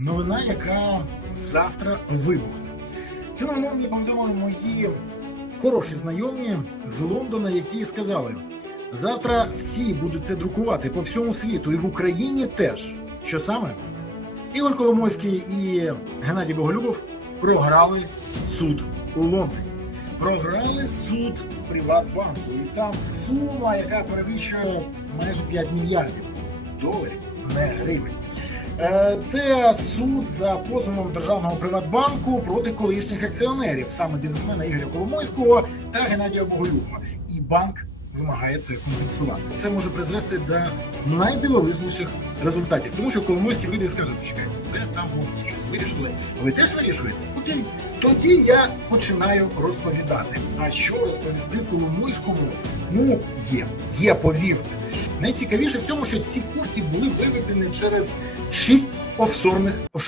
Новина, яка завтра вибухне. Новину мені повідомили мої хороші знайомі з Лондона, які сказали: завтра всі будуть це друкувати по всьому світу, і в Україні теж. Що саме? Ігор Коломойський і Геннадій Боголюбов програли суд у Лондоні. Програли суд Приватбанку. І там сума, яка перевищує майже 5 мільярдів доларів, не гривень. Е, Це суд за позовом державного приватбанку проти колишніх акціонерів, саме бізнесмена Ігоря Коломойського та Геннадія Боголюбова. І банк вимагає це компенсувати. Це може призвести до найдивовижніших результатів, тому що Коломойський вийде і скаже: почекайте, це там вони щось вирішили. Ви теж вирішуєте? Окей. Тоді я починаю розповідати. А що розповісти Коломойському? Ну, є, є, повірте. Найцікавіше в цьому, що ці кошти були виведені через шість офшорних офшор